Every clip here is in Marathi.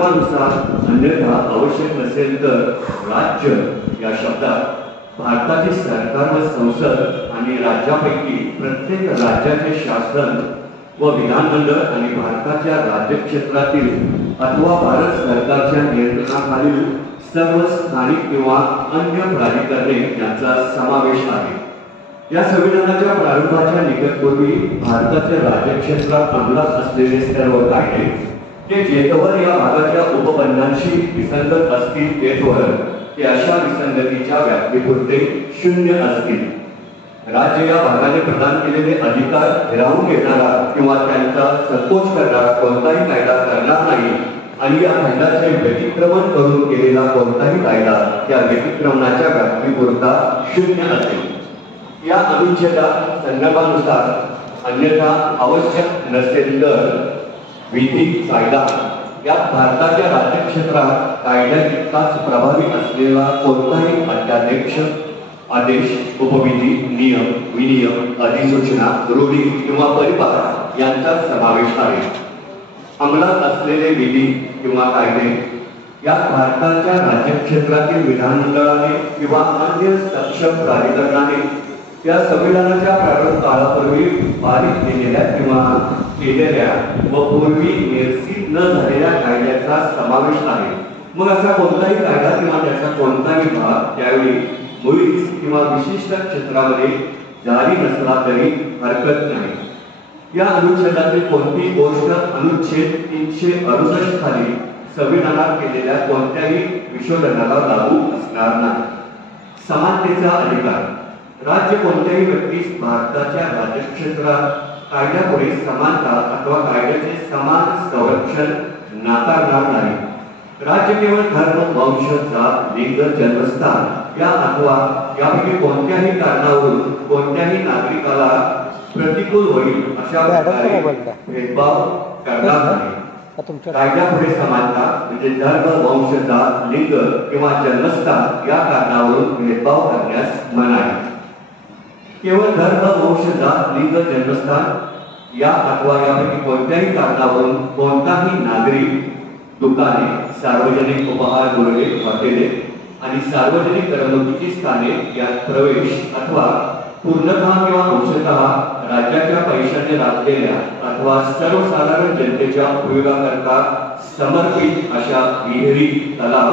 त्यानुसार अन्यथा आवश्यक नसेल तर राज्य या शब्दात भारताचे सरकार व संसद आणि राज्यापैकी प्रत्येक राज्याचे शासन व विधानमंडळ आणि भारताच्या राज्यक्षेत्रातील अथवा भारत सरकारच्या नियंत्रणाखालील सर्व स्थानिक किंवा अन्य प्राधिकरणे यांचा समावेश आहे। या संविधानाच्या प्रारंभाच्या निकटपूर्वी भारताच्या राज्यक्षेत्रात अंमलात असलेले सर्व कायदे ते जेतवर या भागाच्या उपबंधांशी विसंगत असतील तेथवर ते अशा विसंगतीच्या व्याप्तीपुरते शून्य असतील। राज्य या भागाने प्रदान केलेले अधिकार हिरावून घेणारा किंवा त्यांचा संकोच करणारा कोणताही कायदा करणार नाही आणि या कायद्याचे व्यतिक्रमण करून केलेला कोणताही कायदा त्या व्यतिक्रमणाच्या व्याप्तीपुरता शून्य असेल। या अनुच्छेदात संदर्भानुसार अन्यथा आवश्यक नसेल तर विधी कायदा यात भारताच्या राज्यक्षेत्रात कायद्याइतकाच प्रभावी असलेला कोणताही अध्यादेश आदेश उपविधी नियम विनियम अधिसूचना रूढी किंवा परिपाठ यांचा समावेश आहे। अंमलात असलेले विधी किंवा कायदे यात भारताच्या राज्यक्षेत्रातील विधानमंडळाने किंवा अन्य सक्षम प्राधिकरणाने या संविधानाच्या प्रारंभ काळापूर्वी पारित केलेल्या किंवा केलेल्या व पूर्वी निरसित न झालेल्या कायद्याचा समावेश आहे। मग असा कोणताही कायदा किंवा त्याचा कोणताही भाग त्यावेळी मुळीच किंवा विशिष्ट क्षेत्रामध्ये जारी नसला तरी हरकत नाही। या अनुच्छेदातील कोणतीही गोष्ट अनुच्छेद 368 खाली संविधानात केलेल्या कोणत्याही विशोधनाला लागू असणार नाही। समानतेचा अधिकार राज्य कोणत्याही व्यक्तीस भारताच्या राज्यक्षेत्रात कायद्यापुढे समानता अथवा कायद्याचे समान संरक्षण नाकारणार नाही। राज्य केवळ धर्म वंश जात लिंग जन्मस्थान या अथवा यापैकी कोणत्याही कारणावरून कोणत्याही नागरिकाला प्रतिकूल होईल अशा प्रकारे भेदभाव करणार नाही। कायद्यापुढे समानता म्हणजे धर्म वंश जात लिंग किंवा जन्मस्थान या कारणावरून भेदभाव करण्यास मनाई। केवळ धर्म वंश जात लिंग जन्मस्थान या अथवा यापैकी कोणत्याही कारणावरून कोणताही नागरिक दुकाने सार्वजनिक उपहारगृहे हॉटेले आणि सार्वजनिक करमणुकीची स्थाने यात प्रवेश अथवा पूर्णतः किंवा अंशतः राज्याच्या पैशाने राखलेल्या अथवा सर्वसाधारण जनतेच्या उपयोगाकरता समर्पित अशा विहिरी तलाव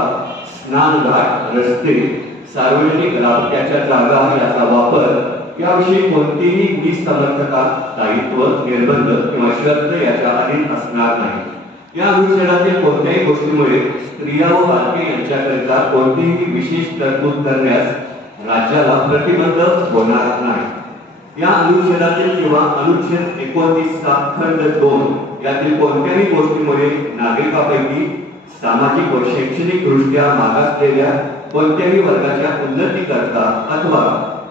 स्नानघाट रस्ते सार्वजनिक राबत्याच्या जागा याचा वापर याविषयी कोणतीही निसमर्थता दायित्व निर्बंध किंवा शर्त याच्या अधीन असणार नाही। या अनुच्छेदातील कोणत्याही गोष्टीमुळे स्त्रिया व बालके यांच्याकरिता कोणतीही विशेष तरतूद करण्यास राज्याला प्रतिबंध होणार नाही। या अनुच्छेदातील किंवा अनुच्छेद 29 खंड 2 यातील कोणत्याही गोष्टीमुळे नागरिकांपैकी सामाजिक व शैक्षणिक दृष्ट्या मागासलेल्या कोणत्याही वर्गाच्या उन्नतीकरता अथवा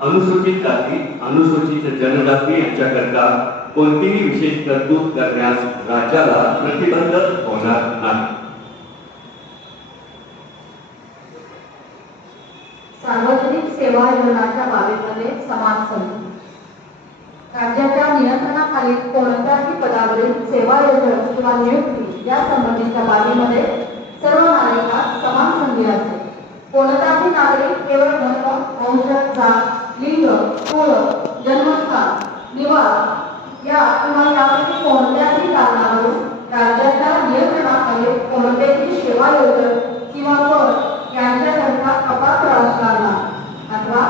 अनुसूचित जाती अनुसूचित जनजाती यांच्याकरता कोणतीही विशेष तरतूद करण्यास राज्याला प्रतिबंध होणार नाही। सार्वजनिक सेवा योजनाच्या बाबीमध्ये समान संधी राज्याच्या नियंत्रणाखाली कोणत्याही पदावरील सेवा योजना किंवा नियुक्ती या संबंधीच्या बाबीमध्ये सर्व नागरिकांना समान संधी असते। कोणताही नागरिक केवळ धर्म वंश जात लिंग कुळ जन्मस्थान निवास या किंवा यापैकी कोणत्याही कारणावरून राज्याच्या नियंत्रणाखाली कोणत्याही सेवा योजना किंवा कर यांच्याकरता अपात्र असणार नाही अथवा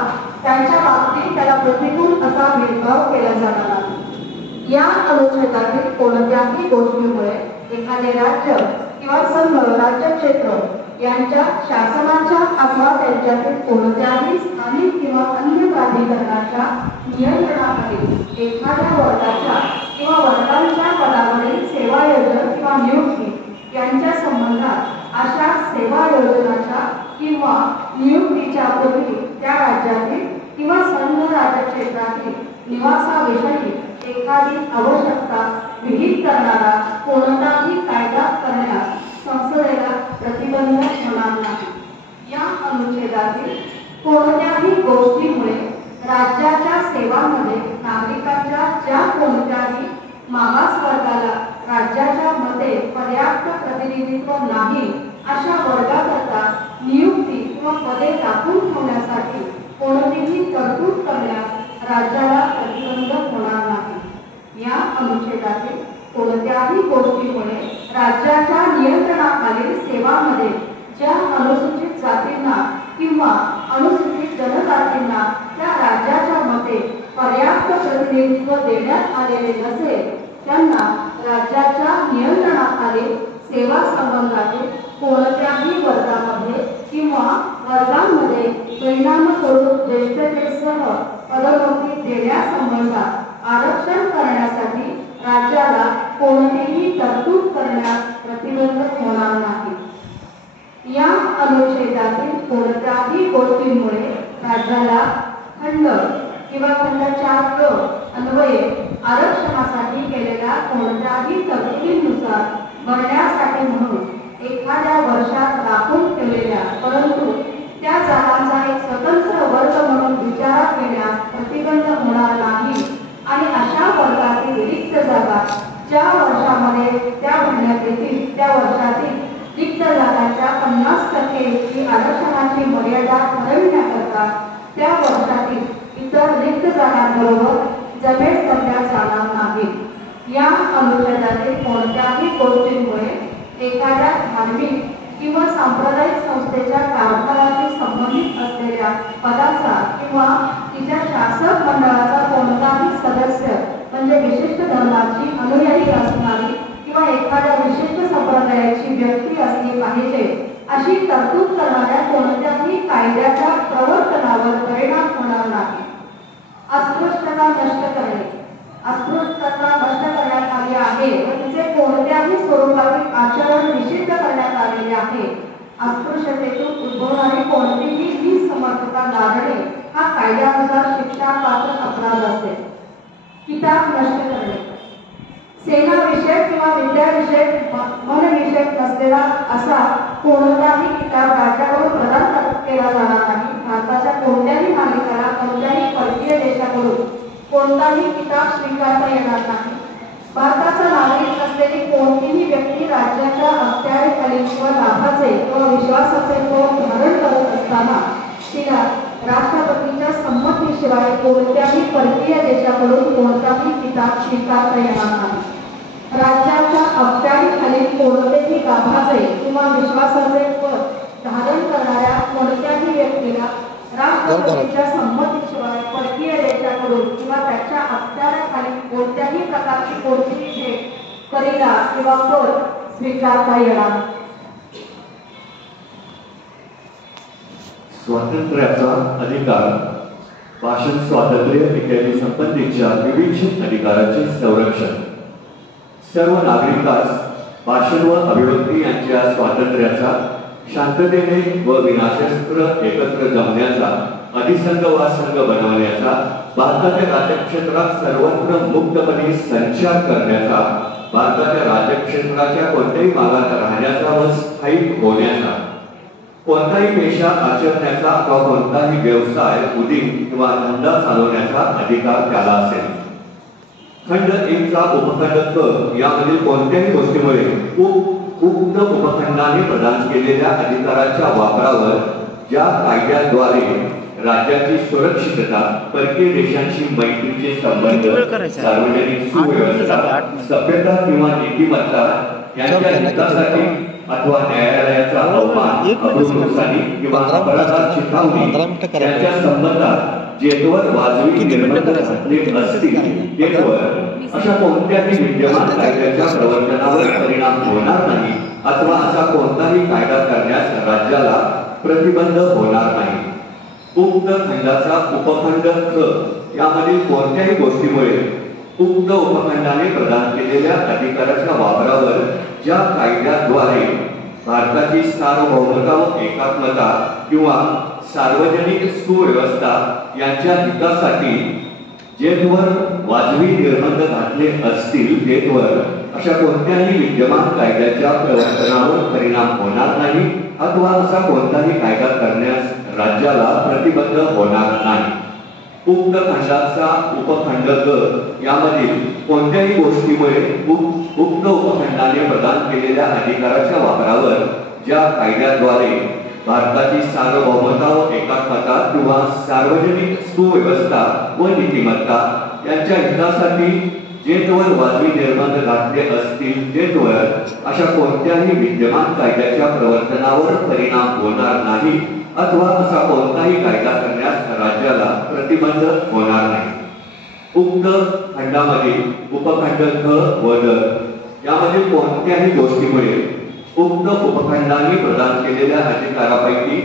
त्यांच्या बाबतीत त्याला प्रतिकूल असा भेदभाव केला जाणार नाही। या अनुच्छेदातील कोणत्याही गोष्टीमुळे एखादे राज्य किंवा संघ राज्यक्षेत्र यांच्या शासनाच्या अथवा त्यांच्यातील कोणत्याही स्थानिक किंवा अन्य प्राधिकरणाच्या नियंत्रणाखाली एखाद्या वर्गाच्या किंवा वर्गांच्या पदावरील सेवा योजना किंवा नियुक्ती यांच्या संबंधात अशा सेवा योजनाच्या किंवा नियुक्तीच्या पूर्वी त्या राज्यातील किंवा संघ राज्यक्षेत्रातील निवासाविषयी एखादी आवश्यकता विहित करणारा कोणताही कायदा करण्यास संसदेला प्रतिबंध होणार नाही। या अनुच्छेदातील कोणत्याही गोष्टीमुळे राज्याच्या सेवांमध्ये नागरिकांच्या ज्या कोणत्याही मागास वर्गाला राज्याच्या मते पर्याप्त प्रतिनिधित्व नाही अशा वर्गाकरता नियुक्ती किंवा पदे राखून ठेवण्यासाठी कोणतीही तरतूद करण्यास राज्याला प्रतिबंध होणार नाही। या अनुच्छेदातील कोणत्याही गोष्टीमुळे राज्याच्या नियंत्रणाखालील सेवांमध्ये ज्या अनुसूचित जातींना किंवा अनुसूचित जनजातींना त्या राज्याच्या मते पर्याप्त प्रतिनिधित्व देण्यात आलेले नसेल त्यांना राज्याच्या नियंत्रणाखालील सेवा संबंधातील कोणत्याही वर्गामध्ये किंवा वर्गांमध्ये परिणामस्वरूप ज्येष्ठतेसह पदोन्नती देण्यासंबंधात आरक्षण करण्यासाठी राज्याला कोणतीही तरतूद करण्यास प्रतिबंध होणार नाही। या अनुच्छेदातील कोणत्याही गोष्टींमुळे राज्याला खंड किंवा खंड 4 अन्वये आरक्षणासाठी केलेल्या कोणत्याही तरतुदीनुसार भरण्यासाठी म्हणून एखाद्या वर्षात राखून ठेवलेल्या परंतु त्या जागांचा एक स्वतंत्र वर्ग म्हणून विचारात घेण्यास प्रतिबंध होणार नाही आणि अशा वर्गातील रिक्त जागा ज्या वर्षामध्ये त्या भरण्यात येतील त्या वर्षातील रिक्त जागांच्या 50% इतकी आरक्षणाची मर्यादा ठरविण्याकरता त्या वर्षातील इतर रिक्त जागांबरोबर जमेत करण्यात जाणार नाही। या अनुच्छेदातील कोणत्याही गोष्टींमुळे एखाद्या धार्मिक किंवा सांप्रदायिक संस्थेच्या कारभाराशी संबंधित असलेल्या पदाचा किंवा तिच्या शासक मंडळाचा कोणताही सदस्य म्हणजे विशिष्ट धर्माची अनुयायी असणारी किंवा एखाद्या विशिष्ट संप्रदायाची व्यक्ती असली पाहिजे अशी तरतूद करणाऱ्या कोणत्याही कायद्याच्या प्रवर्तनावर परिणाम होणार नाही। अस्पृश्यता नष्ट करणे अस्पृश्यता नष्ट करण्यात आली आहे व तिचे कोणत्याही स्वरूपातील आचरण निषिद्ध करण्यात आलेले आहे। अस्पृश्यतेतून उद्भवणारी कोणतीही निसमर्थता लादणे हा कायद्यानुसार शिक्षापात्र अपराध असेल। किताब नष्ट करणे सेना विषयक किंवा विद्याविषयक मनविषयक नसलेला असा कोणताही किताब राज्याकडून प्रदान केला जाणार नाही। भारताच्या कोणत्याही नागरिकाला कोणत्याही परकीय देशाकडून कोणताही किताब स्वीकारता येणार नाही। भारताचा नागरिक असलेली कोणतीही व्यक्ती राज्याच्या अखत्यारीखाली किंवा लाभाचे किंवा विश्वासाचे फॉर्म धारण करत असताना तिला राष्ट्रपतीच्या संमतीशिवाय कोणत्याही परकीय देशाकडून कोणताही किताब स्वीकारता येणार नाही। राज्याच्या अखत्यारीखालील कोणतेही लाभाचे किंवा विश्वासाचे पद धारण करणाऱ्या कोणत्याही व्यक्तीला राष्ट्रपतीच्या संमतीशिवाय परकीय देशाकडून किंवा त्याच्या अखत्यारीखालील कोणत्याही प्रकारची कोणतीही भेट करिला किंवा पद स्वीकारता येणार नाही। स्वातंत्र्याचा अधिकार भाषण स्वातंत्र्य इत्यादी संबंधीच्या विविध अधिकाराचे संरक्षण सर्व नागरिकास भाषण व अभिव्यक्ती यांच्या स्वातंत्र्याचा शांततेने व विनाशस्त्र एकत्र जमण्याचा अधिसंघ वा संघ बनवण्याचा भारताच्या राज्यक्षेत्रात सर्वत्र मुक्तपणे संचार करण्याचा भारताच्या राज्यक्षेत्राच्या कोणत्याही भागात राहण्याचा व स्थायिक होण्याचा कोणताही पेशा आचरण्याचा अथवा कोणताही व्यवसाय उद्योग किंवा धंदा चालवण्याचा अधिकार त्याला असेल। खंड 1 चा उपखंड क यामधील कोणत्याही गोष्टीमुळे उक्त उपखंडाने प्रदान केलेल्या अधिकाराच्या वापरावर ज्या कायद्याद्वारे राज्याची सुरक्षितता परकीय देशांशी मैत्रीचे संबंध सार्वजनिक सुव्यवस्था सभ्यता किंवा नीतिमत्ता यांच्या हितासाठी अथवा न्यायालयाचा अवमान नुकसानी किंवा अपराधात चिथावणी यांच्या संबंधात जेथवर वाजवी निर्बंध घातले असतील तेथवर अशा कोणत्याही विद्यमान कायद्याच्या प्रवर्तनावर परिणाम होणार नाही अथवा असा कोणताही कायदा करण्यास राज्याला प्रतिबंध होणार नाही। उक्त खंडाचा उपखंड ख यामधील कोणत्याही गोष्टीमुळे उक्त उपखंडाने प्रदान केलेल्या अधिकाराच्या वापरावर ज्या कायद्याद्वारे भारताची सार्वभौमता व एकात्मता किंवा सार्वजनिक सुव्यवस्था यांच्या हितासाठी जेथवर वाजवी निर्बंध घातले असतील तेथवर अशा कोणत्याही विद्यमान कायद्याच्या प्रवर्तनावर परिणाम होणार नाही अथवा असा कोणताही कायदा करण्यास राज्याला प्रतिबंध होणार नाही। उक्त खंडाचा उपखंड ग यामधील कोणत्याही गोष्टीमुळे उक्त उपखंडाने प्रदान केलेल्या अधिकाराच्या वापरावर ज्या कायद्याद्वारे भारताची सार्वभौमता व एकात्मता किंवा सार्वजनिक सुव्यवस्था व नीतिमत्ता यांच्या हितासाठी जेतवर वाजवी निर्बंध घातले असतील तेतवर अशा कोणत्याही विद्यमान कायद्याच्या प्रवर्तनावर परिणाम होणार नाही अथवा असा कोणताही कायदा करण्यास राज्याला प्रतिबंध होणार नाही. उक्त खंडामधील उपखंड ग व ड यामधील कोणत्याही गोष्टीमुळे उक्त उपखंडाने प्रदान केलेल्या अधिकारापैकी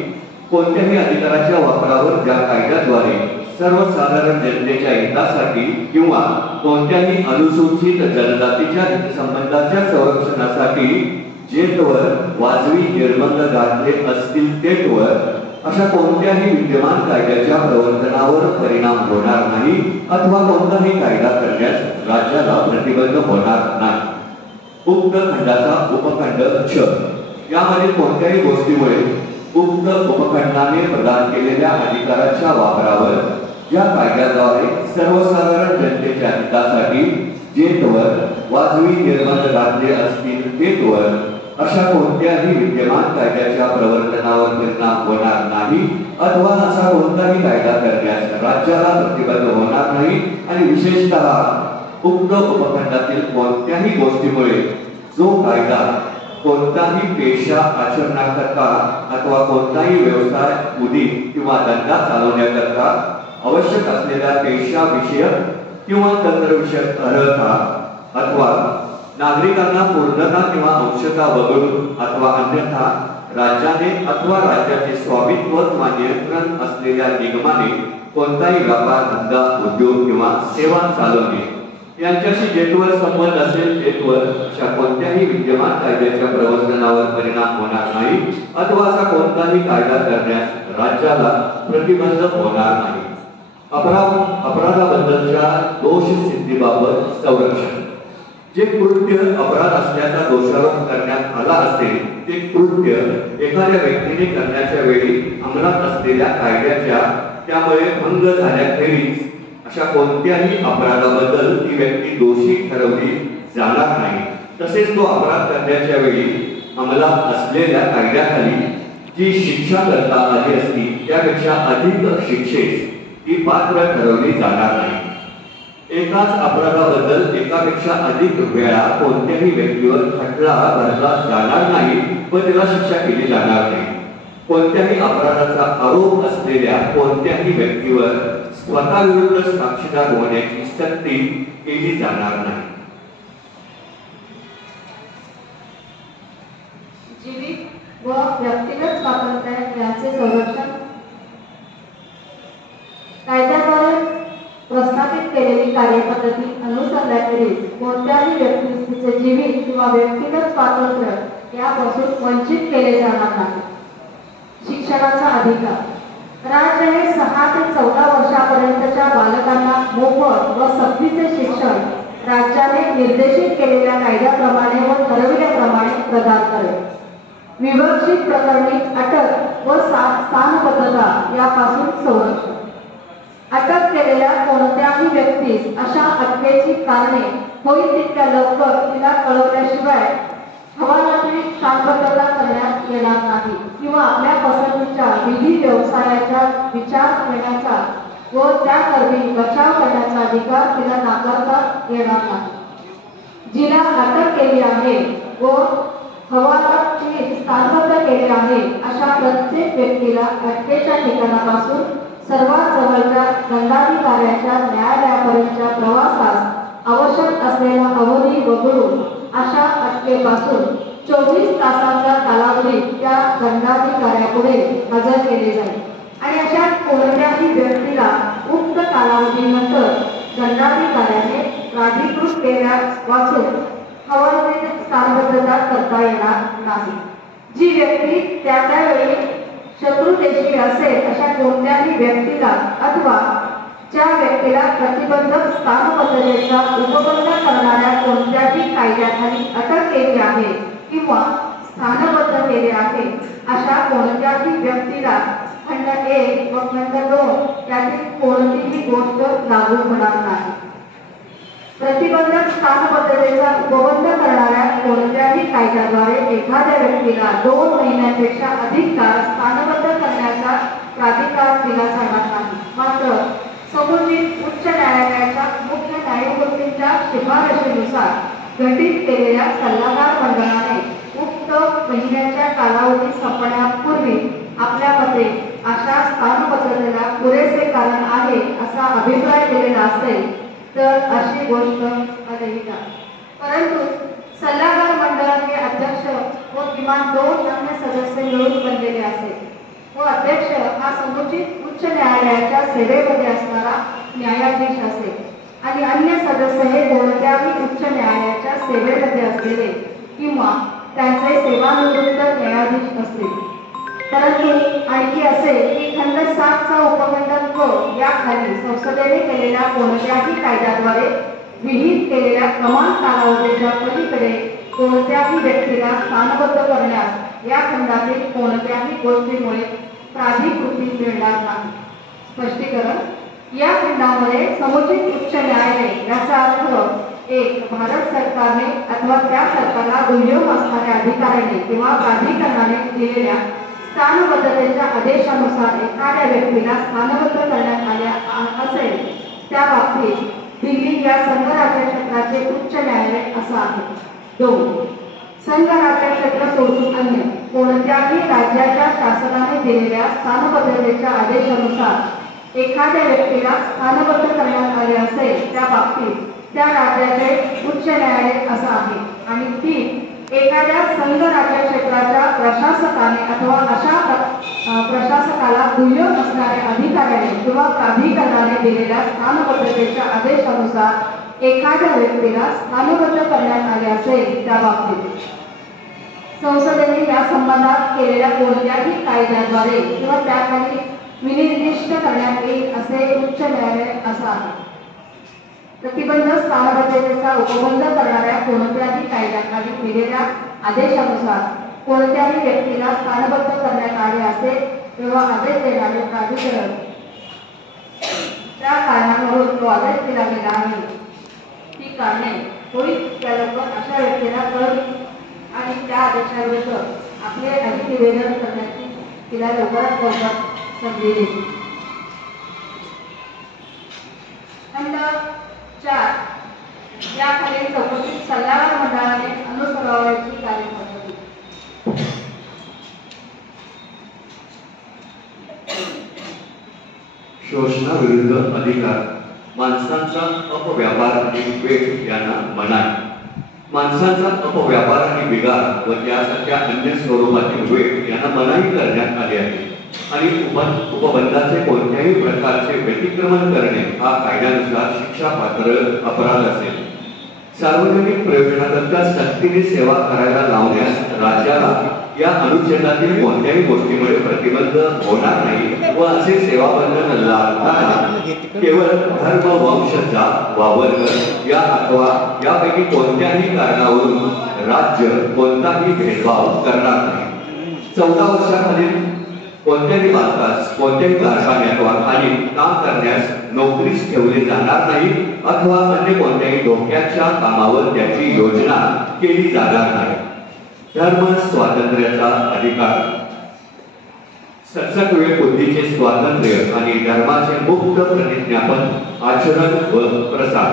कोणत्याही अधिकाराच्या वापरावर ज्या कायद्याद्वारे सर्वसाधारण जनतेच्या हितासाठी किंवा कोणत्याही अनुसूचित जनजातीच्या हितसंबंधाच्या संरक्षणासाठी जेतवर वाजवी निर्बंध घातले असतील तेतवर अशा कोणत्याही विद्यमान कायद्याच्या प्रवर्तनावर परिणाम होणार नाही अथवा कोणताही कायदा करण्यास राज्याला प्रतिबंध होणार नाही. उक्त खंडाचा उपखंड छ यामध्ये कोणत्याही गोष्टीमुळे उक्त उपखंडाने प्रदान केलेल्या अधिकाराच्या वापरावर या कायद्याद्वारे सर्वसाधारण जनतेच्या हितासाठी जेतवर वाजवी निर्बंध घातले असतील तेतवर अशा कोणत्याही विद्यमान कायद्याच्या प्रवर्तनावर परिणाम होणार नाही अथवा असा कोणताही कायदा करण्यास राज्याला प्रतिबंध होणार नाही आणि विशेषतः उक्त उपखंडातील कोणत्याही गोष्टीमुळे जो कायदा कोणताही पेशा आचरणाकरता अथवा कोणताही व्यवसाय उदीम किंवा धंदा चालवण्याकरता आवश्यक असलेल्या पेशा विषयक किंवा तंत्रविषयक अर्हता अथवा नागरिकांना पूर्णता किंवा अंशता वगळून अथवा अन्यथा राज्याने अथवा राज्याचे स्वामित्व किंवा नियंत्रण असलेल्या निगमाने कोणताही व्यापार धंदा उद्योग किंवा सेवा चालवणे यांच्याशी जेतवर संबंध असेल तेतवर अशा कोणत्याही विद्यमान कायद्याच्या प्रवर्तनावर परिणाम होणार नाही अथवा असा कोणताही कायदा करण्यास राज्याला प्रतिबंध होणार नाही. अपराधाबद्दलच्या दोष सिद्धीबाबत संरक्षण जे कृत्य अपराध असल्याचा दोषारोप करण्यात आला असेल ते कृत्य एखाद्या व्यक्तीने करण्याच्या वेळी अंमलात असलेल्या कायद्याच्या त्यामुळे भंग झाल्याखेरीज अशा कोणत्याही अपराधाबद्दल ती व्यक्ती दोषी ठरवली जाणार नाही. तसेच तो अपराध करण्याच्या वेळी अंमलात असलेल्या कायद्याखाली जी शिक्षा करता आली असती त्यापेक्षा अधिक शिक्षेस ती पात्र ठरवली जाणार नाही. एकाच अपराधाबद्दल एकापेक्षा अधिक वेळा कोणत्याही व्यक्तीवर खटला भरला जाणार नाही व त्याला शिक्षा केली जाणार नाही. कोणत्याही अपराधाचा आरोप असलेल्या कोणत्याही व्यक्तीवर स्वतःविरुद्ध साक्षीदार होण्याची सक्ती केली जाणार नाही. जीवित व व्यक्तिगत स्वातंत्र्य यांचे संरक्षण कायद्याद्वारे प्रस्थापित केलेली कार्यपद्धती अनुसरल्याखेरीज कोणत्याही व्यक्तीस तिचे जीवित किंवा व्यक्तिगत स्वातंत्र्य यापासून वंचित केले जाणार नाही. शिक्षणाचा अधिकार राज्य हे 6 ते 14 वर्षापर्यंतच्या बालकांना मोफत व सक्तीचे शिक्षण राज्याने निर्देशित केलेल्या कायद्याप्रमाणे व ठरविल्याप्रमाणे प्रदान करेल. विवक्षित प्रकरणी अटक व स्थानबद्धता यापासून संरक्षण अटक केलेल्या कोणत्याही व्यक्तीस अशा अटकेची कारणे होईल तितक्या लवकर तिला कळवल्याशिवाय हवालाची स्थानबद्धता करण्यात येणार नाही किंवा आपल्या पसंतीच्या विधी व्यवसायाचा विचार करण्याचा व त्याकरवी बचाव करण्याचा अधिकार तिला नाकारता येणार नाही. जिला अटक केली आहे व हवालाची स्थानबद्ध केले आहे अशा प्रत्येक व्यक्तीला अटकेच्या ठिकाणापासून सर्वात जवळच्या दंडाधिकाऱ्याच्या न्यायालयापर्यंतच्या प्रवासास आवश्यक असलेला अवधी वगळून अशा अटकेपासून 24 तासांच्या कालावधीत त्या दंडाधिकाऱ्यापुढे हजर केले जाईल आणि अशा कोणत्याही व्यक्तीला उक्त कालावधीनंतर दंडाधिकाऱ्याने प्राधिकृत केल्यास वाचून हवालती स्थानबद्धता करता येणार नाही. जी व्यक्ती त्यावेळी शत्रू देशी असेल अशा कोणत्याही व्यक्तीला अथवा ज्या व्यक्तीला प्रतिबंधक स्थानबद्धतेचा उपबंध करणाऱ्या कोणत्याही कायद्याखाली अटक केली आहे किंवा स्थानबद्ध केले आहे अशा कोणत्याही व्यक्तीला खंड 1 व खंड 2 यातील कोणतीही गोष्ट लागू होणार नाही. प्रतिबंधक स्थानबद्धतेचा उपबंध करणाऱ्या कोणत्याही कायद्याद्वारे एखाद्या व्यक्तीला 2 महिन्यांपेक्षा अधिक काळ स्थानबद्ध करण्याचा प्राधिकार दिला जाणार नाही. मात्र समुचित उच्च न्यायालयाच्या मुख्य न्यायमूर्तींच्या शिफारशीनुसार घटित केलेल्या सल्लागार मंडळाने उक्त महिन्याच्या कालावधी संपण्यापूर्वी आपल्या मते अशा स्थानबद्धतेला पुरेसे कारण आहे असा अभिप्राय दिलेला असेल तर अशी गोष्ट अनैतिक. परंतु सल्लागार मंडळाचे अध्यक्ष व किमान 2 अन्य सदस्य मिळून बनलेले असेल व अध्यक्ष हा समुचित उच्च न्यायालयाच्या सेवेमध्ये असणारा न्यायाधीश असेल आणि अन्य सदस्य हे कोणत्याही उच्च न्यायालयाच्या सेवेमध्ये असलेले किंवा त्यांचे सेवानिवृत्त न्यायाधीश असतील. परंतु आणखी असे की खंड 7 चा उपखंड क याखाली संसदेने केलेल्या कोणत्याही कायद्याद्वारे विहित केलेल्या कमाल कालावधीच्या पलीकडे कोणत्याही व्यक्तीला स्थानबद्ध करण्यास या खंडातील कोणत्याही गोष्टीमुळे प्राधिकृती मिळणार नाही. स्पष्टीकरण. या खंडामध्ये समुचित उच्च न्यायालय याचा अर्थ 1 भारत सरकारने अथवा त्या सरकारला दुय्यम असणाऱ्या अधिकाऱ्याने किंवा प्राधिकरणाने दिलेल्या स्थानबद्धतेच्या आदेशानुसार एखाद्या व्यक्तीला स्थानबद्ध करण्यात आल्या असेल त्या बाबतीत दिल्ली या संघ राज्य क्षेत्राचे उच्च न्यायालय असं आहे. 2 संघ राज्य क्षेत्र सोडून अन्य कोणत्याही राज्याच्या शासनाने दिलेल्या स्थानबद्धतेच्या आदेशानुसार एखाद्या व्यक्तीला स्थानबद्ध करण्यात आले असेल त्या बाबतीत त्या राज्याचे उच्च न्यायालय असं आहे. आणि 3 एखाद्या संघ राज्य क्षेत्राच्या प्रशासकाने अथवा अशा प्रशासकाला दुय्यम असणाऱ्या अधिकाऱ्याने किंवा प्राधिकरणाने दिलेल्या स्थानबद्धतेच्या आदेशानुसार एखाद्या व्यक्तीला स्थानबद्ध करण्यात आले असेल त्या बाबतीत संसदेने या संबंधात केलेल्या कोणत्याही कायद्याद्वारे किंवा त्याखाली विनिर्दिष्ट करण्यात येईल असे उच्च न्यायालय असं आहे. प्रतिबंध स्थानबद्धतेचा उपबंध करणाऱ्या कोणत्याही कायद्याखाली दिलेल्या आदेशानुसार कोणत्याही व्यक्तीला स्थानबद्ध करण्यात आले असेल तेव्हा आदेश देणारे प्राधिकरण त्या कारणावरून तो आदेश दिला गेला आहे ती कारणे होईल त्या लवकर अशा व्यक्तीला कळवी आणि त्या आदेशाविरुद्ध आपले अधिनिवेदन करण्याची तिला लवकरात लवकर संधी देईल. खंड 4 याखालील चौकशीत सल्लागार मंडळाने अनुसरावयाची कार्यपद्धती. शोषणाविरुद्ध अधिकार. माणसांचा अपव्यापार आणि वेठ यांना मनाई. माणसांचा अपव्यापार आणि बिगार व त्यासारख्या अन्य स्वरूपातील वेठ यांना मनाई करण्यात आली आहे आणि उपबंधाचे कोणत्याही प्रकारचे व्यतिक्रमण करणे हा कायद्यानुसार शिक्षापात्र अपराध असेल. सार्वजनिक प्रयोजनाकरता सक्तीने सेवा करायला लावण्यास राज्याला या अनुच्छेदातील कोणत्याही गोष्टीमुळे प्रतिबंध होणार नाही व असे सेवा बंधन लादताना केवळ धर्म, वंश, जात वा वर्ग या अथवा यापैकी कोणत्याही कारणावरून राज्य कोणताही भेदभाव करणार नाही. 14 वर्षाखालील कोणत्याही बालकास कोणत्याही कारखान्यात वा खाली काम करण्यास नोकरीस ठेवले जाणार नाही अथवा अन्य कोणत्याही धोक्याच्या कामावर त्याची योजना केली जाणार नाही. धर्म स्वातंत्र्याचा अधिकार. सत्सक बुद्धीचे स्वातंत्र्य आणि धर्माचे मुक्त प्रतिज्ञापन, आचरण व प्रसार.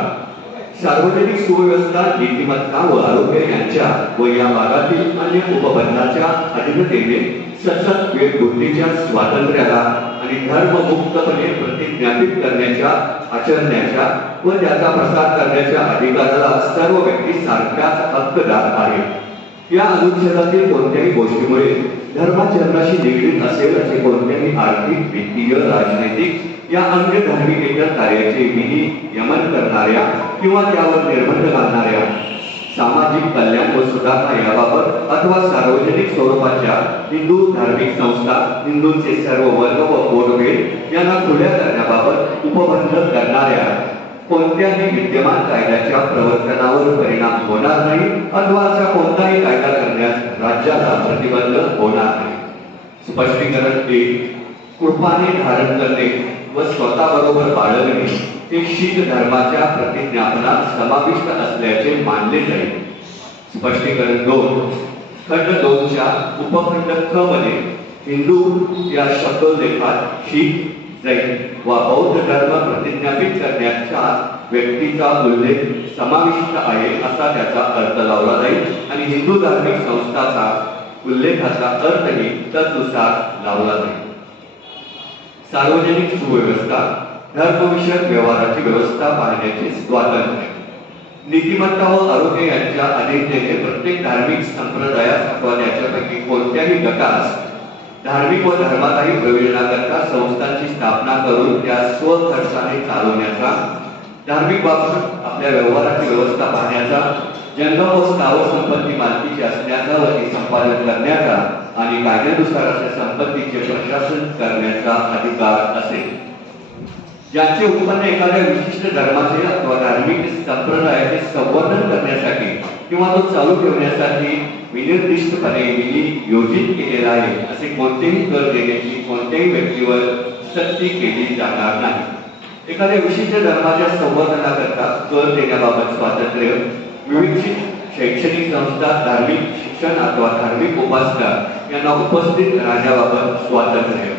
सार्वजनिक सुव्यवस्था, नीतिमत्ता व आरोग्य यांच्या व या भागातील अन्य उपबंधाच्या अधीनतेने सतत बुद्धीच्या स्वातंत्र्याला आणि धर्ममुक्तपणे प्रतिज्ञापित करण्याच्या, आचरण्याच्या व त्याचा प्रसार करण्याच्या अधिकाराला सर्व व्यक्ती सारख्याच हक्कदार आहेत. या अनुच्छेदातील कोणत्याही गोष्टीमुळे धर्माचरणाशी निगडीत असेल असे कोणत्याही आर्थिक, वित्तीय, राजनैतिक या अन्य धार्मिकेतर कार्याचे विनियमन करणाऱ्या किंवा त्यावर निर्बंध घालणाऱ्या, सामाजिक कल्याण व सुधारणा याबाबत अथवा सार्वजनिक स्वरूपाच्या हिंदू धार्मिक संस्था, हिंदूंचे सर्व वर्ग व पोटभेद यांना खुल्या करण्याबाबत उपबंध करणाऱ्या कोणत्याही विद्यमान कायद्याच्या प्रवर्तनावर परिणाम होणार नाही अथवा असा कोणताही कायदा करण्यास राज्याला प्रतिबंध होणार नाही. स्पष्टीकरण 1. कृपाने धारण करणे व स्वतःबरोबर बाळगणे हे शीख धर्माच्या प्रतिज्ञापनात समाविष्ट असल्याचे मानले जाईल. स्पष्टीकरण 2. खंड 2च्या उपखंड क मध्ये हिंदू या शब्दोल्लेखात शीख, जैन व बौद्ध धर्म प्रतिज्ञापित करण्याच्या व्यक्तीचा उल्लेख समाविष्ट आहे असा त्याचा अर्थ लावला जाईल आणि हिंदू धार्मिक संस्थाचा उल्लेखाचा अर्थही तदनुसार लावला जाईल. सार्वजनिक सुव्यवस्था धर्मविषयक व्यवहाराची व्यवस्था पाहण्याचे स्वातंत्र्य. नीतिमत्ता व आरोग्य यांच्या अधीनतेने प्रत्येक धार्मिक संप्रदायास अथवा त्याच्यापैकी कोणत्याही गटास धार्मिक व धर्मादायी प्रयोजनाकरता संस्थांची स्थापना करून त्या स्वखर्चाने चालवण्याचा, धार्मिक बाबतीत आपल्या व्यवहाराची व्यवस्था पाहण्याचा, जंगम व स्थावर संपत्ती मालकीची असण्याचा व ती संपादन करण्याचा आणि कायद्यानुसार अशा संपत्तीचे प्रशासन करण्याचा अधिकार असेल. ज्यांचे उत्पन्न एखाद्या विशिष्ट धर्माचे अथवा धार्मिक संप्रदायाचे संवर्धन करण्यासाठी किंवा तो चालू ठेवण्यासाठी विनिर्दिष्टपणे योजित केलेला आहे असे कोणतेही कर देण्याची कोणत्याही व्यक्तीवर सक्ती केली जाणार नाही. एखाद्या विशिष्ट धर्माच्या संवर्धनाकरता कर देण्याबाबत स्वातंत्र्य, विविध शैक्षणिक संस्था धार्मिक शिक्षण अथवा धार्मिक उपासना यांना उपस्थित राहण्याबाबत स्वातंत्र्य,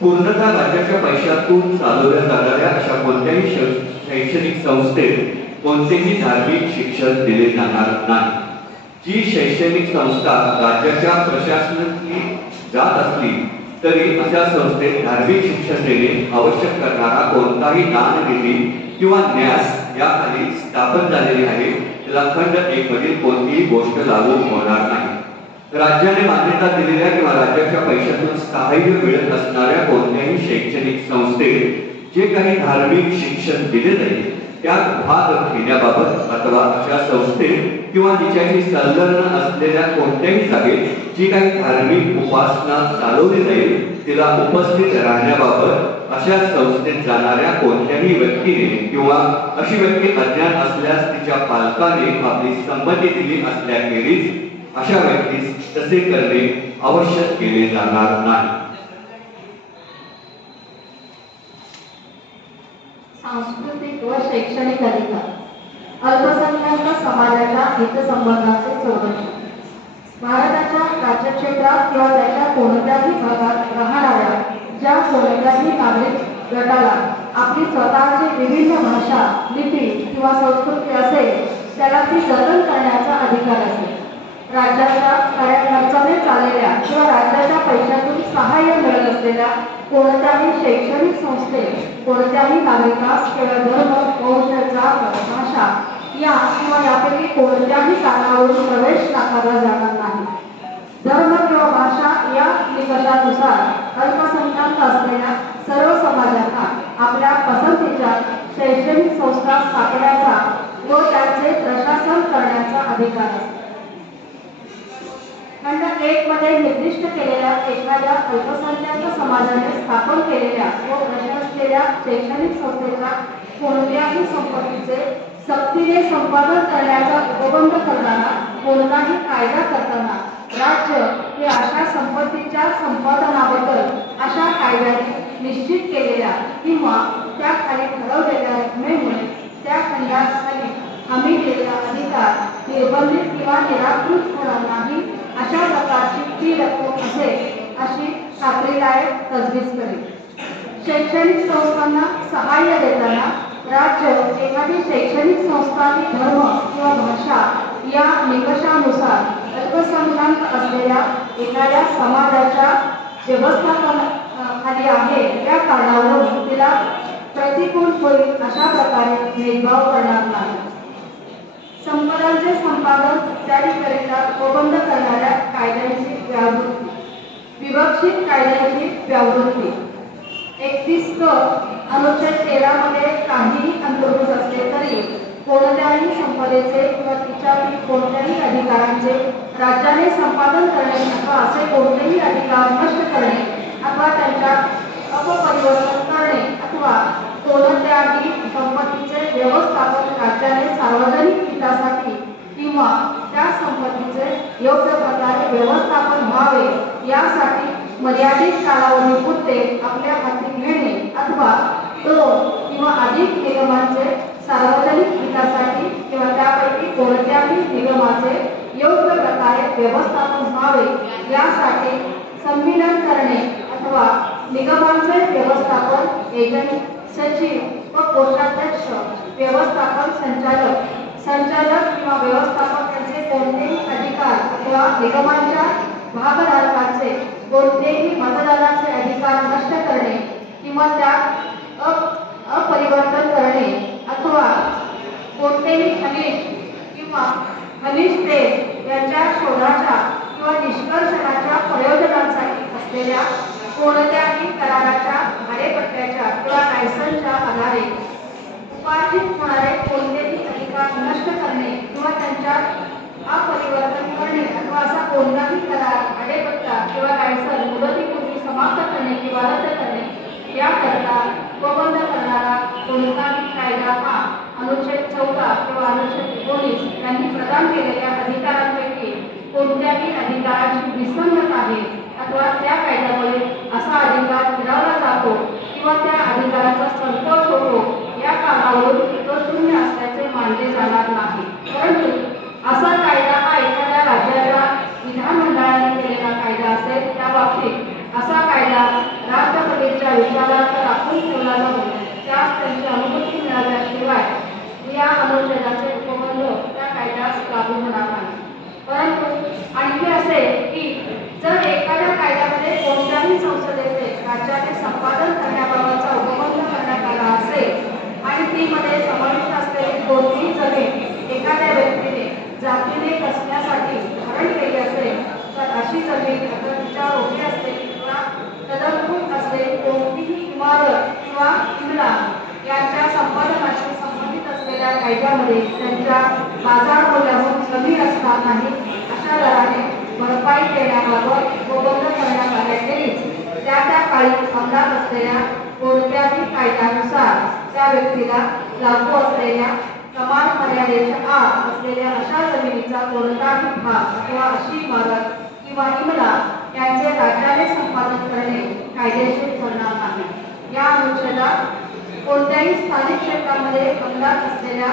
पूर्णतः राज्याच्या पैशातून चालवल्या जाणाऱ्या अशा कोणत्याही शैक्षणिक संस्थेत कोणतेही धार्मिक शिक्षण दिले जाणार नाही. जी शैक्षणिक संस्था राज्याच्या प्रशासनाची जात असली तरी अशा संस्थेत धार्मिक शिक्षण देणे आवश्यक करणारा कोणताही दाननिधी किंवा न्यास याखाली स्थापन झालेले आहे त्याला खंड 1 मधील कोणतीही गोष्ट लागू होणार नाही. राज्याने मान्यता दिलेल्या किंवा राज्याच्या पैशातून सहाय्य मिळत असणाऱ्या कोणत्याही शैक्षणिक संस्थेत जे काही धार्मिक शिक्षण दिले जाईल त्यात भाग घेण्याबाबत अथवा अशा संस्थेत किंवा तिच्याशी संलग्न असलेल्या कोणत्याही जागेत जी काही धार्मिक उपासना चालवली जाईल तिला उपस्थित राहण्याबाबत अशा संस्थेत जाणाऱ्या कोणत्याही व्यक्तीने किंवा अशी व्यक्ती अज्ञात असल्यास तिच्या पालकाने आपली संमती दिली असल्याखेरीज अशा व्यक्तीस तसे करणे आवश्यक केले जाणार नाही. सांस्कृतिक व शैक्षणिक अधिकार. अल्पसंख्याक समाजाच्या हितसंबंधांचे संरक्षण. भारताच्या राज्यक्षेत्रात किंवा त्याच्या कोणत्याही भागात राहणाऱ्या ज्या कोणत्याही नागरिक गटाला आपली स्वतःची विभिन्न भाषा, लिपी किंवा संस्कृती असेल त्याला ती जतन करण्याचा अधिकार असेल. राज्याच्या खर्चाने चाललेल्या किंवा राज्याच्या पैशातून सहाय्य मिळत असलेल्या कोणत्याही शैक्षणिक संस्थेत कोणत्याही नागरिकास केवळ धर्म, वंश, जात, भाषा या किंवा यापैकी कोणत्याही कारणावरून प्रवेश नाकारला जाणार नाही. धर्म किंवा भाषा या निकषानुसार अल्पसंख्याक असलेल्या सर्व समाजांना आपल्या पसंतीच्या शैक्षणिक संस्था स्थापण्याचा व त्यांचे प्रशासन करण्याचा अधिकार असतो. खंड 1 मध्ये निर्दिष्ट केलेल्या एखाद्या अल्पसंख्याक समाजाने स्थापन केलेल्या व प्रशासलेल्या शैक्षणिक संस्थेच्या कोणत्याही संपत्तीचे सक्तीने संपादन करण्याचा उपबंध करणारा कोणताही कायदा करताना राज्य हे अशा संपत्तीच्या संपादनाबद्दल अशा कायद्याने निश्चित केलेल्या किंवा त्याखाली ठरवलेल्या रकमेमुळे त्या खंडाखाली हमी दिलेला अधिकार निर्बंधित किंवा निराकृत होणार नाही अशा प्रकारची ती रक्कम असेल अशी खात्रीलायक तजवीज करेल. शैक्षणिक संस्थांना सहाय्य देताना राज्य एखादी शैक्षणिक संस्था धर्म किंवा भाषा या निकषानुसार अल्पसंख्याक असलेल्या एखाद्या समाजाच्या व्यवस्थापनाखाली आहे या कारणावरून तिला प्रतिकूल होईल अशा प्रकारे भेदभाव करणार नाही. संपदांचे संपादन इत्यादीकरिता उपबंध करणाऱ्या कायद्यांची व्यावृत्ती. विवक्षित कायद्यांची व्यावृत्ती. 31 अनुच्छेद 13 मध्ये काहीही अंतर्भूत असले तरी कोणत्याही संपदेचे किंवा तिच्यातील कोणत्याही अधिकारांचे राज्याने संपादन करणे अथवा असे कोणतेही अधिकार नष्ट करणे अथवा त्यांच्या अपरिवर्तन करणे अथवा कोणत्याही संपत्तीचे यासाठी मर्यादित कालावधीपुरते आपल्या हाती घेणे अथवा 2 किंवा अधिक निगमांचे सार्वजनिक हितासाठी किंवा त्यापैकी कोणत्याही निगमाचे योग्य प्रकारे व्यवस्थापन व्हावे यासाठी संविलन करणे अथवा निगमांचे व्यवस्थापन एजंट, सचिव व कोषाध्यक्ष, व्यवस्थापन संचालक किंवा व्यवस्थापक यांचे कोणतेही अधिकार अथवा निगमांच्या भागधारकांचे कोणतेही मतदानाचे अधिकार नष्ट करणे किंवा त्यात अपरिवर्तन करणे अथवा कोणतेही खनिज तेल यांच्या शोधाच्या किंवा निष्कर्षणाच्या प्रयोजनांसाठी असलेल्या कोणत्याही कराराच्या भाडेपट्ट्याच्या किंवा लायसन्सच्या आधारे उपार्जित होणारे कोणतेही अधिकार नष्ट करणे किंवा त्यांच्यात अपरिवर्तन करणे अथवा असा कोणताही करार, भाडेपट्टा किंवा लायसन्स मुदतीपूर्वी समाप्त करणे किंवा रद्द करणे याकरता उपबंध करणारा कोणताही कायदा हा अनुच्छेद 14 किंवा अनुच्छेद 19 यांनी प्रदान केलेल्या अधिकारांपैकी कोणत्याही अधिकाराची विसंगत आहे अथवा त्या कायद्यामुळे असा अधिकार फिरवला जातो किंवा त्या अधिकाराचा संकोच होतो या कारणावरून तो शून्य असल्याचे मानले जाणार नाही। परंतु असा कायदा हा एखाद्या राज्याच्या विधानमंडळाने केलेला कायदा असेल त्या बाबतीत असा कायदा राष्ट्रपतीच्या विचारार्थ राखून ठेवला जातो, त्यास त्यांची अनुमती मिळाल्याशिवाय या अनुच्छेदाचे उपबंध त्या कायद्यास लागू होणार नाही। परंतु आणखी असे की जर एखाद्या कायद्यामध्ये कोणत्याही संसदेचे राज्याचे संपादन करण्याबाबतचा उपबंध करण्यात आला असेल आणि ती मध्ये समाविष्ट असलेली कोणतीही जमीन एखाद्या व्यक्तीने जातीने कसण्यासाठी धारण केली असेल तर अशी जमीन अगर तिच्यावर उभी असलेली किंवा तदनुरूप असलेली कोणतीही इमारत किंवा किल्ला यांच्या संपादनाशी संबंधित असलेल्या कायद्यामध्ये त्यांच्या बाजार मूल्याहून कमी असणार नाही अशा दराने भरपाई देण्याबाबत उपबंध करण्यात आल्याखेरीज त्या काळी अंमलात असलेल्या कोणत्याही कायद्यानुसार त्या व्यक्तीला लागू असलेल्या कमाल मर्यादेच्या आत असलेल्या अशा जमिनीचा कोणताही भाग अथवा अशी इमारत किंवा इमला यांचे राज्याने संपादन करणे कायदेशीर ठरणार नाही। या अनुच्छेदात कोणत्याही स्थानिक क्षेत्रामध्ये अंमलात असलेल्या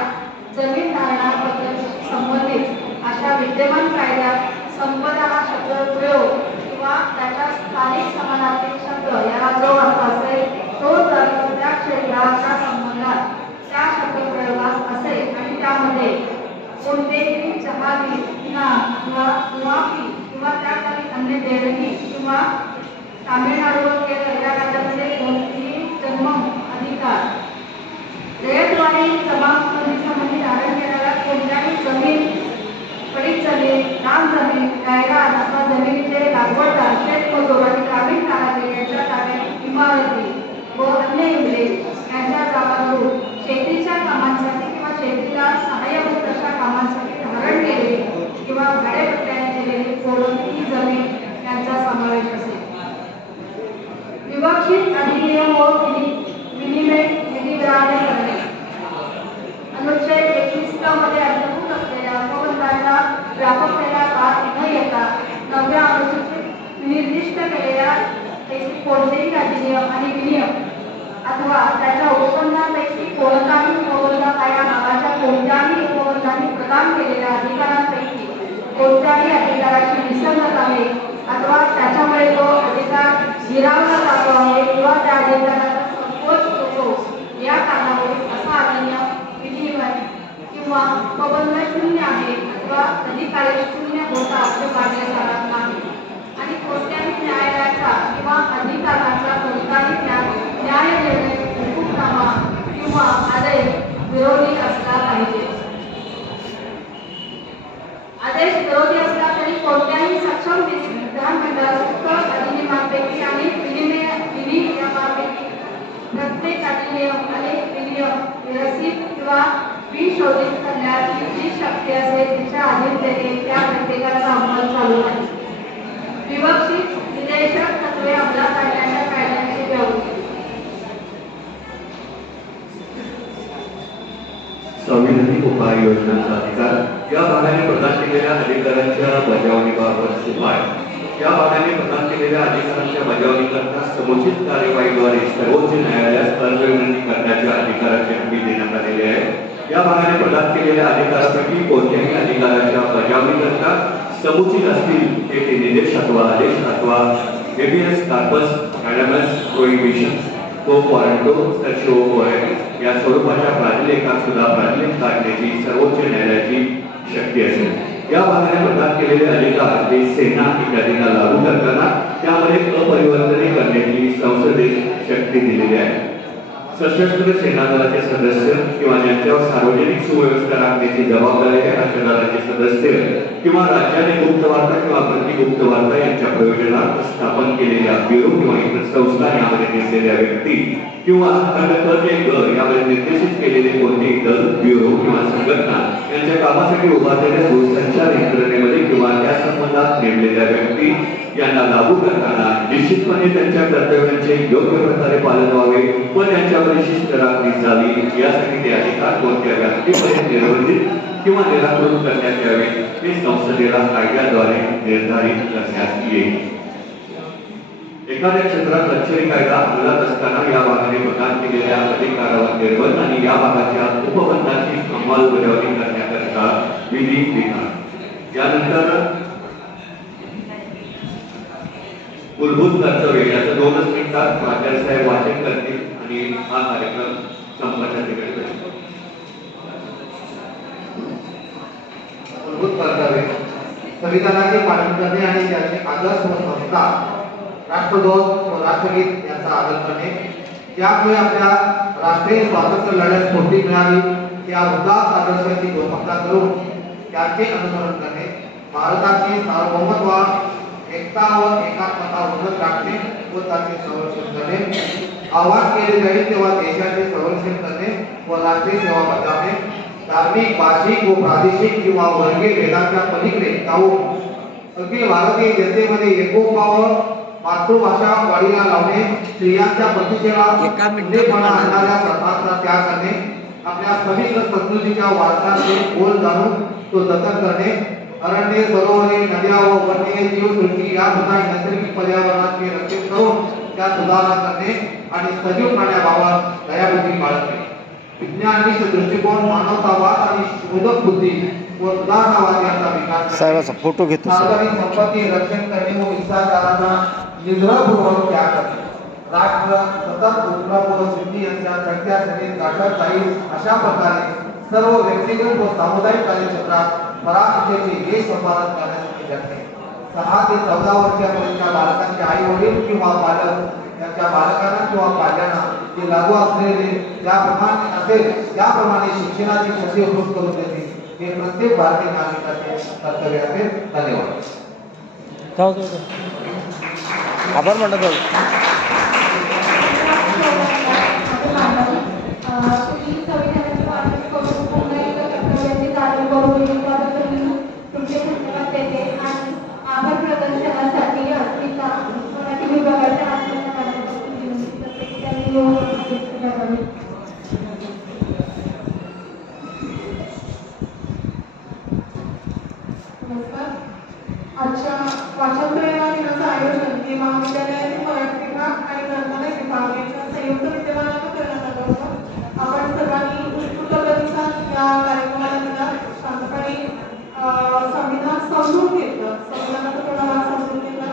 जमीन धारणा पद्धतीशी संबंधित अशा विद्यमान कायद्यात संपदा हा शब्द प्रयोग किंवा त्याच्या स्थानिक समानार्थी शब्द याला जो अर्थ असेल तो जर त्या क्षेत्राच्या संबंधात त्या शब्दप्रयोगास असेल आणि त्यामध्ये कोणतेही जहागी इनाम किंवा मुआफी किंवा त्याखाली अन्य देणगी किंवा तामिळनाडूवर केरळ राज्यामध्ये कोणतेही जन्म अधिकार रयतवाडी जमासंबंधी धारण केलेल्या कोणत्याही जमीन, पडीक जमीन, रान जमीन, जायरात अथवा जमिनीचे लागवडदार, शेतमजूर आणि ग्रामीण कारागीर यांच्या ताब्यात इमारती व अन्य इमले यांच्या जागांवरून शेतीच्या कामांसाठी किंवा शेतीला सहाय्यभूत अशा कामांसाठी धारण केलेली किंवा भाडेपट्ट्याने केलेली कोणतीही जमीन यांचा समावेश असेल। विवक्षित अधिनियम व विधिग्राह्य करणे अनुच्छेद 21 मध्ये अंतर्भूत असलेल्या उपबंधांच्या व्यापकतेला बाद न येता 9व्या अनुसूचित निर्दिष्ट केलेल्या कोणतेही अधिनियम आणि विनियम अथवा त्याच्या उपबंधांपैकी कोणताही उपबंध या नावाच्या कोणत्याही उपबंधांनी प्रदान केलेल्या अधिकारांपैकी कोणत्याही अधिकाराची विसंगत आहे अथवा त्याच्यामुळे तो अधिकार हिरावला जातो आहे किंवा त्या अधिकाराचा संकोच होतो या कारणावरून असा अधिनियम, विधिमत किंवा उपबंध शून्य आहे अथवा अधिकारी शून्य होता असे मानले जाणार नाही आणि कोणत्याही न्यायालयाचा किंवा अधिकाराचा कोणताही न्याय निर्णय, हुकूमनामा किंवा आदेश विरोधी असला पाहिजे। आदेश विरोधी असला तरी कोणत्याही सक्षम विधानमंडळ उक्त अधिनियमांपैकी आणि विनियमांपैकी प्रत्येक अधिनियम आणि विनियम विरसित किंवा विशोधित करण्याची जी शक्ती असेल तिच्या अधीनतेने त्या प्रत्येकाचा अंमल चालू आहे। विवक्षित विदेशक तत्वे अंमलात आणण्याच्या कायद्याची व्यवस्था संविधानिक उपाययोजनांचा अधिकार या भागाने प्रदान केलेल्या अधिकारांच्या बजावणीबाबत उपाय या भागाने प्रदान केलेल्या अधिकारांच्या बजावणीकरता समुचित कार्यवाहीद्वारे सर्वोच्च न्यायालयास अर्ज विनंती करण्याच्या अधिकाराची हमी देण्यात आलेली आहे। या भागाने प्रदान केलेल्या अधिकारापैकी कोणत्याही अधिकाराच्या बजावणीकरता समुचित असतील ते निर्देश अथवा आदेश अथवा हेबियस कार्पस ॲडमस प्रोहिबिशन तो क्वारंटो सर्चो या स्वरूपाच्या प्राधिलेखात सुद्धा प्राधिलेख काढण्याची सर्वोच्च न्यायालयाची शक्ती असेल। या भागाने प्रदान केलेले अधिकार ते सेना इत्यादींना लागू करताना त्यामध्ये अपरिवर्तनीय करण्याची संसदेस शक्ती दिलेली आहे। सशस्त्र सेना दलाचे सदस्य किंवा ज्यांच्यावर सार्वजनिक सुव्यवस्था राखण्याची जबाबदारी आहे अशा दलाचे सदस्य किंवा राज्याने गुप्तवार्ता किंवा प्रतिगुप्तवार्ता यांच्या प्रयोजनार्थ स्थापन केलेल्या ब्युरो किंवा इतर संस्था यामध्ये नेमलेल्या व्यक्ती किंवा यामध्ये निर्देशित केलेले कोणतेही दल ब्युरो किंवा संघटना यांच्या कामासाठी उभारलेल्या दूरसंचार यंत्रणेमध्ये किंवा त्या संबंधात नेमलेल्या व्यक्ती यांना लागू करताना निश्चितपणे त्यांच्या कर्तव्यांचे योग्य प्रकारे पालन व्हावे व त्यांच्यावर शिस्त राखली जावी यासाठी ते अधिकार कोणत्या व्यक्तीपर्यंत निर्बंधित किंवा निराकरण करण्यात यावे हे संसदेला कायद्याद्वारे निर्धारित करण्यात येईल। एखाद्या क्षेत्रात लष्करी कायदा अंमलात असताना या भागाने प्रदान केलेल्या अधिकारावर निर्बंध आणि या भागाच्या उपबंधाची अंमलबजावणी करण्याकरता विधी विधान। यानंतर मूलभूत कर्तव्य याचं 2 मिनिटात प्राचार्य साहेब वाचन करतील आणि हा कार्यक्रम संपन्नाच्या ठिकाणी होईल। मूलभूत कर्तव्य संविधानाचे पालन करणे आणि त्याचे आदर्श व संस्था राष्ट्रध्वज व राष्ट्रगीत यांचा आदर करणे, यामुळे आपल्या राष्ट्रीय स्वातंत्र्य लढ्यात स्फूर्ती मिळावी त्या उदात्त आदर्शाची जोपासना करून त्याचे अनुसरण करणे, भारताची सार्वभौमत्व एकता व एकात्मता उन्नत राखणे व त्याचे संरक्षण करणे, आव्हान केले जाईल तेव्हा देशाचे संरक्षण करणे व राष्ट्रीय सेवा बजावणे, धार्मिक भाषिक व प्रादेशिक किंवा वर्गीय भेदांच्या पलीकडे जाऊन अखिल भारतीय जनतेमध्ये एकोपा व मातृभाषा वाढीला लावणे, स्त्रियांच्या प्रतिष्ठेला खंडेपणा आणणाऱ्या प्रथांचा त्याग करणे, आपल्या समिश्र संस्कृतीच्या वारसाचे बोल जाणून तो जतन करणे, अरण्ये सरोवरे नद्या व वन्य जीवसृष्टी यासुद्धा नैसर्गिक पर्यावरणाचे रक्षण करून त्या सुधारणा करणे आणि सजीव प्राण्याबाबत दयाबुद्धी बाळगणे, विज्ञानिक दृष्टिकोन मानवतावाद आणि शोधक बुद्धी व सुधारणावाद यांचा विकास साहेबाचा फोटो घेतो। सार्वजनिक संपत्ती रक्षण करणे व हिंसाचारांना निग्रहपूर्वक त्याग करणे, राष्ट्र सतत उत्तरापूर्व सिद्धी यांच्या चढत्या श्रेणीत गाठत जाईल अशा प्रकारे सर्व व्यक्तिगत व सामुदायिक कार्यक्षेत्रात पराकाष्ठेचे यश संपादन करण्यासाठी जगणे। 6 ते 14 वर्षापर्यंतच्या बालकांचे आई वडील किंवा पालक यांच्या बालकांना किंवा पाल्यांना जे लागू असलेले ज्याप्रमाणे असेल त्याप्रमाणे शिक्षणाची संधी उपलब्ध करून देणे हे प्रत्येक भारतीय नागरिकाचे कर्तव्य असेल। धन्यवाद। आभार मंडळ आजच्या वाचन प्रेरणा दिनाचं आयोजन हे महाविद्यालयातील मराठी विभाग आणि ग्रंथालय विभाग यांच्या संयुक्त विद्यमानाने करण्यात आलं होतं। आपण सर्वांनी उत्स्फूर्त प्रतिसाद या कार्यक्रमाला दिला, शांतपणे संविधान समजून घेतलं, संविधानाचा थोडा भाग समजून घेतला,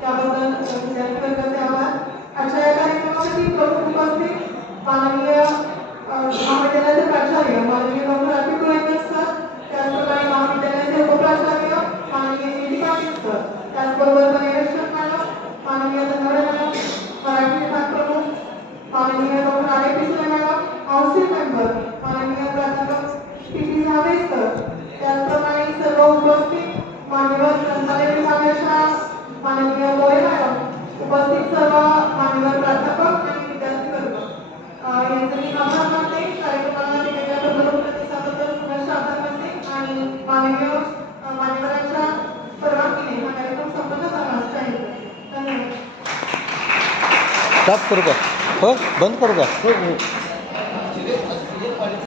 त्याबद्दल विद्यार्थी वर्गाचे आभार। आजच्या या कार्यक्रमासाठी प्रमुख उपस्थित माननीय महाविद्यालयाचे प्राचार्य माननीय डॉक्टर अतुल गोयंकर सर, त्याचप्रमाणे महाविद्यालयाचे उपप्राचार्य माननीय निधी पाटील सर, त्याचबरोबर पर्यवेक्षक मॅडम माननीय धनवडे मॅडम, मराठी विभाग प्रमुख माननीय doctor R A पिसले madam, council member माननीय प्राध्यापक पी झावे सर, त्याचप्रमाणे सर्व उपस्थित मान्यवर ग्रंथालय विभागाच्या माननीय गोळे मॅडम, उपस्थित सर्व मान्यवर प्राध्यापक आणि विद्यार्थी वर्ग यांचे मी आभार मानते। कार्यक्रमाला दिलेल्या प्रबळ प्रतिसादाबद्दल पुनश्च आभार मानते आणि मान्यवरांच्या परवानगीने हा कार्यक्रम संपन्न झाला आहे। धन्यवाद। स्टॉप करू का? हो, बंद करू का?